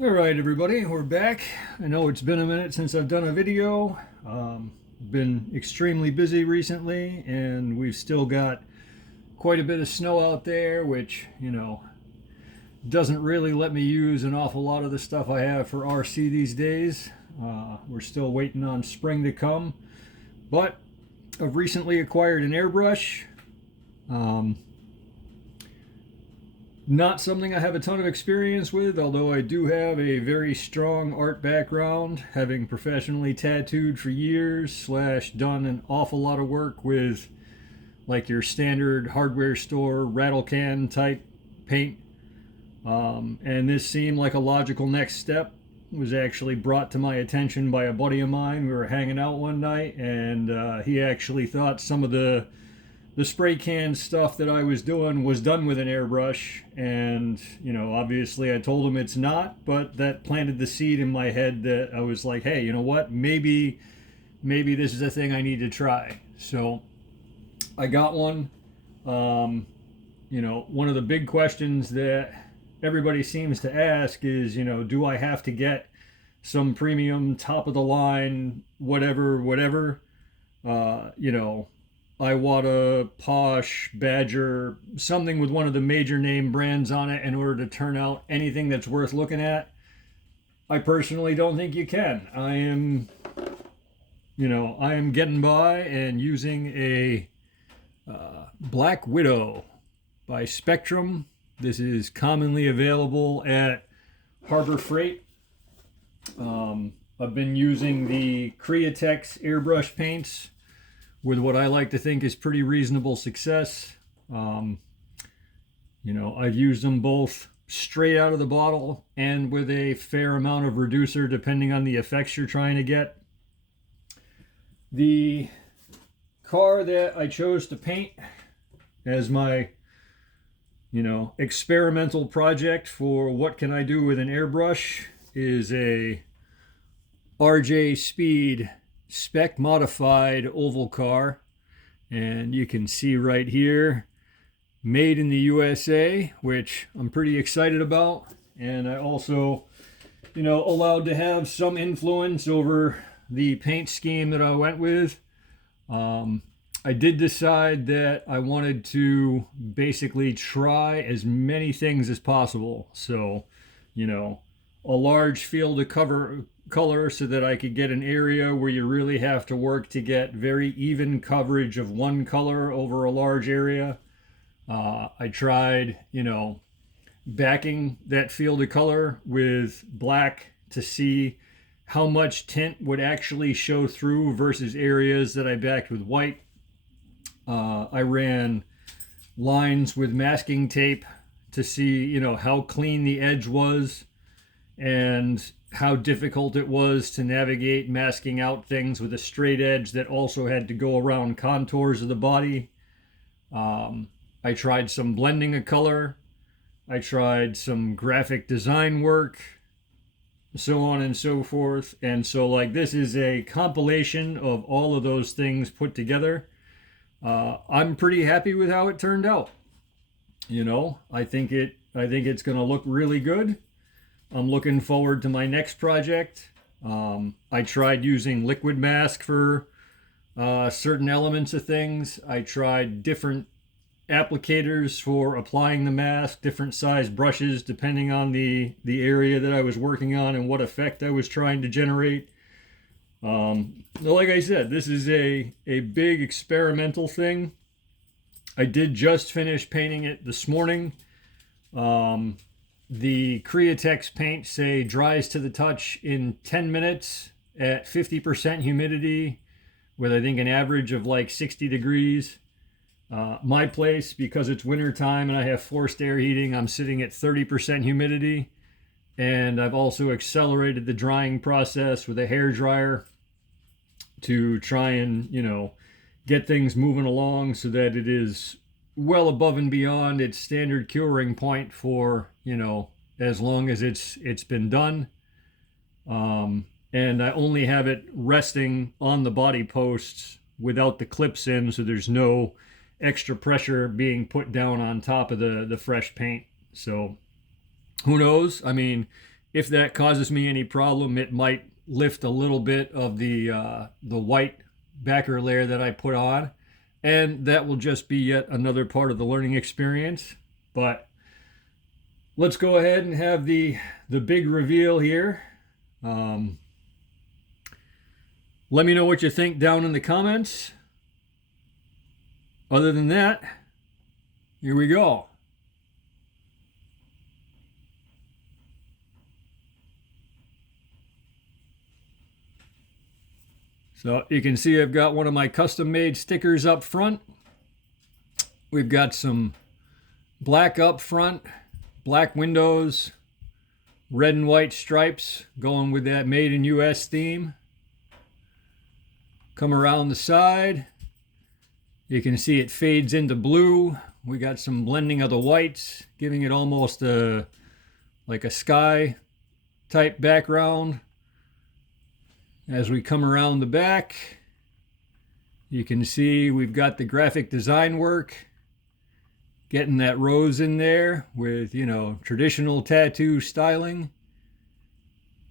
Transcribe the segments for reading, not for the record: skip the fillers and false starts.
All right, everybody, we're back. I know it's been a minute since I've done a video. Been extremely busy recently, and we've still got quite a bit of snow out there, which, doesn't really let me use an awful lot of the stuff I have for RC these days. We're still waiting on spring to come, but I've recently acquired an airbrush. Um, Not something I have a ton of experience with, although I do have a very strong art background, having professionally tattooed for years, slash done an awful lot of work with like your standard hardware store rattle can type paint. And this seemed like a logical next step. It was actually brought to my attention by a buddy of mine. We were hanging out one night, and he actually thought some of the spray can stuff that I was doing was done with an airbrush, and obviously I told him it's not, but that planted the seed in my head that I was like, hey, you know what, maybe this is a thing I need to try. So I got one. One of the big questions that everybody seems to ask is, do I have to get some premium top of the line whatever Iwata, Posh, Badger, something with one of the major name brands on it in order to turn out anything that's worth looking at? I personally don't think you can. I am getting by and using a Black Widow by Spectrum. This is commonly available at Harbor Freight. I've been using the Createx airbrush paints with what I like to think is pretty reasonable success. I've used them both straight out of the bottle and with a fair amount of reducer depending on the effects you're trying to get. The car that I chose to paint as my experimental project for what can I do with an airbrush is a Speed Spec Modified oval car, and you can see right here, made in the USA, which I'm pretty excited about. And I also allowed to have some influence over the paint scheme that I went with. I did decide that I wanted to basically try as many things as possible, so a large field of color so that I could get an area where you really have to work to get very even coverage of one color over a large area. I tried, backing that field of color with black to see how much tint would actually show through versus areas that I backed with white. I ran lines with masking tape to see, how clean the edge was and how difficult it was to navigate masking out things with a straight edge that also had to go around contours of the body. I tried some blending of color. I tried some graphic design work, so on and so forth. And so this is a compilation of all of those things put together. I'm pretty happy with how it turned out. I think it's going to look really good. I'm looking forward to my next project. I tried using liquid mask for certain elements of things. I tried different applicators for applying the mask, different size brushes depending on the area that I was working on and what effect I was trying to generate. Like I said, this is a big experimental thing. I did just finish painting it this morning. The Createx paint, say, dries to the touch in 10 minutes at 50% humidity with, I think, an average of 60 degrees. My place, because it's winter time and I have forced air heating, I'm sitting at 30% humidity. And I've also accelerated the drying process with a hair dryer to try and, get things moving along so that it is well above and beyond its standard curing point for, as long as it's been done. And I only have it resting on the body posts without the clips in, so there's no extra pressure being put down on top of the fresh paint. So who knows? I mean, if that causes me any problem, it might lift a little bit of the white backer layer that I put on, and that will just be yet another part of the learning experience. But let's go ahead and have the big reveal here. Let me know what you think down in the comments. Other than that, here we go. So you can see I've got one of my custom made stickers up front. We've got some black up front, black windows, red and white stripes going with that made in US theme. Come around the side. You can see it fades into blue. We got some blending of the whites, giving it almost like a sky type background. As we come around the back, you can see we've got the graphic design work, getting that rose in there with, you know, traditional tattoo styling.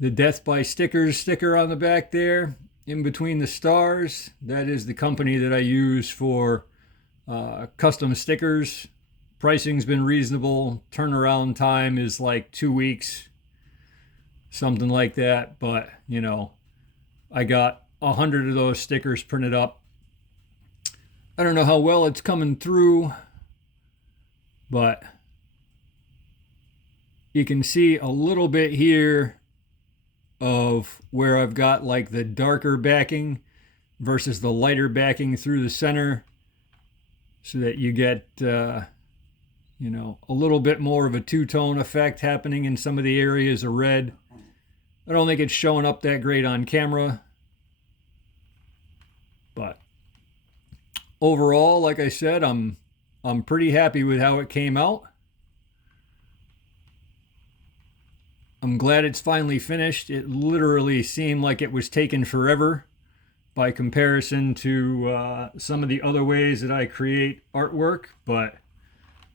The Death by Stickers sticker on the back there, in between the stars. That is the company that I use for custom stickers. Pricing's been reasonable. Turnaround time is like 2 weeks, something like that. But, you know, I got 100 of those stickers printed up. I don't know how well it's coming through, but you can see a little bit here of where I've got like the darker backing versus the lighter backing through the center, so that you get you know, a little bit more of a two-tone effect happening in some of the areas of red. I don't think it's showing up that great on camera, but overall, like I said, I'm pretty happy with how it came out. I'm glad it's finally finished. It literally seemed like it was taking forever by comparison to some of the other ways that I create artwork, but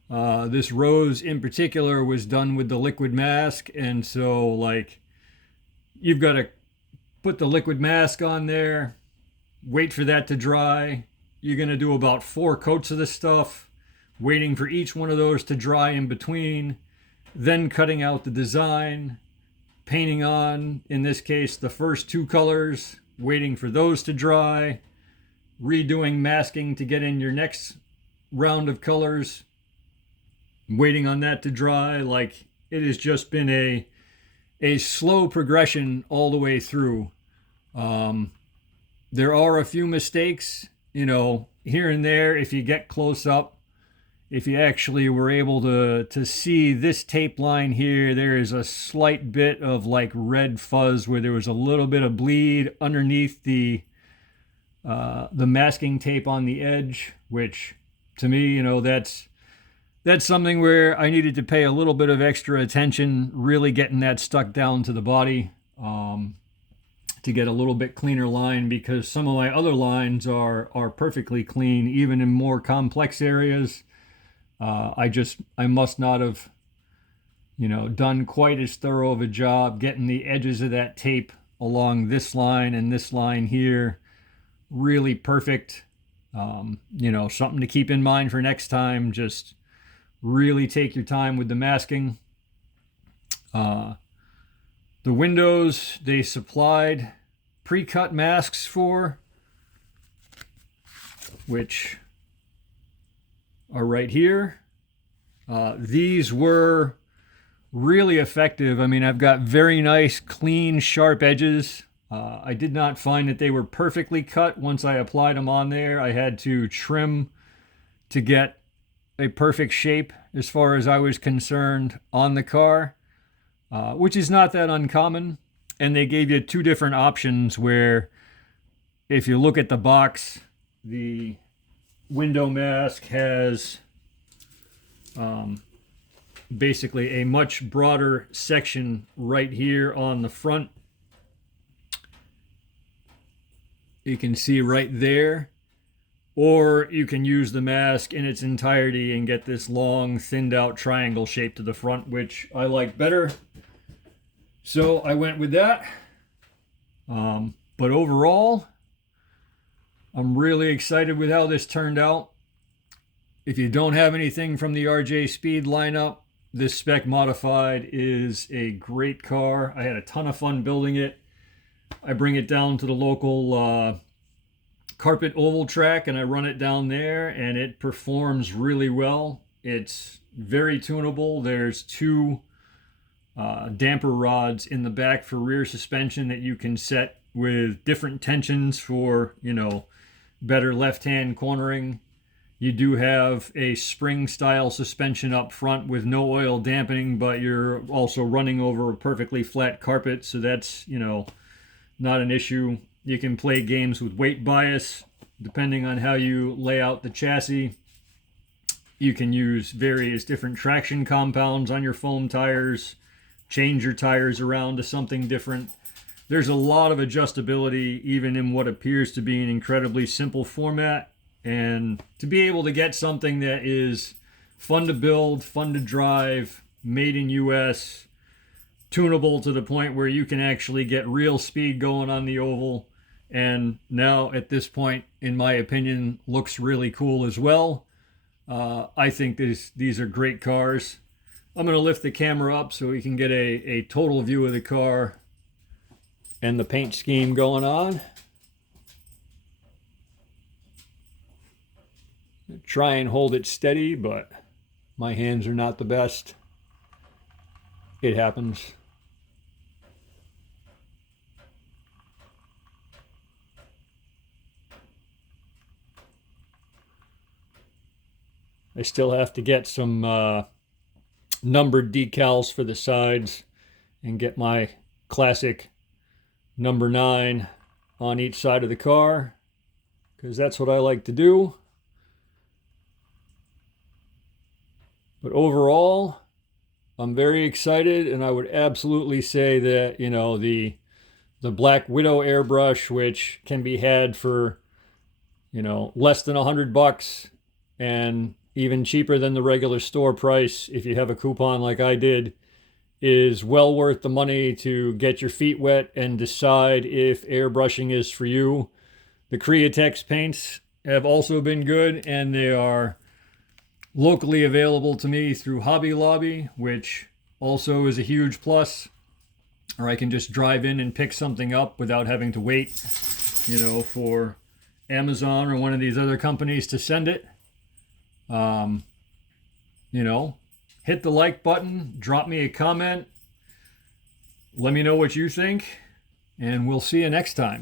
this rose in particular was done with the liquid mask, and so like you've got to put the liquid mask on there, wait for that to dry. You're going to do about 4 coats of this stuff, waiting for each one of those to dry in between, then cutting out the design, painting on, in this case, the first 2 colors, waiting for those to dry, redoing masking to get in your next round of colors, waiting on that to dry. Like, it has just been a slow progression all the way through. There are a few mistakes, you know, here and there. If you get close up, if you actually were able to see this tape line here, there is a slight bit of like red fuzz where there was a little bit of bleed underneath the masking tape on the edge, which to me, you know, that's something where I needed to pay a little bit of extra attention, really getting that stuck down to the body, to get a little bit cleaner line, because some of my other lines are perfectly clean, even in more complex areas. I must not have, you know, done quite as thorough of a job getting the edges of that tape along this line and this line here really perfect. You know, something to keep in mind for next time. Just really take your time with the masking. The windows they supplied pre-cut masks for, which are right here. These were really effective. I mean, I've got very nice, clean, sharp edges. I did not find that they were perfectly cut once I applied them on there. I had to trim to get a perfect shape as far as I was concerned on the car, which is not that uncommon. And they gave you 2 different options where, if you look at the box, the window mask has basically a much broader section right here on the front. You can see right there. Or you can use the mask in its entirety and get this long, thinned out triangle shape to the front, which I like better. So I went with that. But overall, I'm really excited with how this turned out. If you don't have anything from the RJ Speed lineup, this Spec Modified is a great car. I had a ton of fun building it. I bring it down to the local carpet oval track and I run it down there, and it performs really well. It's very tunable. There's two damper rods in the back for rear suspension that you can set with different tensions for, you know, better left-hand cornering. You do have a spring style suspension up front with no oil dampening, but you're also running over a perfectly flat carpet, so that's, you know, not an issue. You can play games with weight bias depending on how you lay out the chassis. You can use various different traction compounds on your foam tires, change your tires around to something different. There's a lot of adjustability even in what appears to be an incredibly simple format. And to be able to get something that is fun to build, fun to drive, made in US, tunable to the point where you can actually get real speed going on the oval, and now at this point, in my opinion, looks really cool as well. I think these are great cars. I'm going to lift the camera up so we can get a total view of the car and the paint scheme going on. Try and hold it steady, but my hands are not the best. It happens. I still have to get some numbered decals for the sides and get my classic number 9 on each side of the car, because that's what I like to do. But overall, I'm very excited, and I would absolutely say that, you know, the Black Widow airbrush, which can be had for, you know, less than $100 and even cheaper than the regular store price if you have a coupon like I did, is well worth the money to get your feet wet and decide if airbrushing is for you. The Createx paints have also been good, and they are locally available to me through Hobby Lobby, which also is a huge plus. Or I can just drive in and pick something up without having to wait, you know, for Amazon or one of these other companies to send it. You know, hit the like button, drop me a comment, let me know what you think, and we'll see you next time.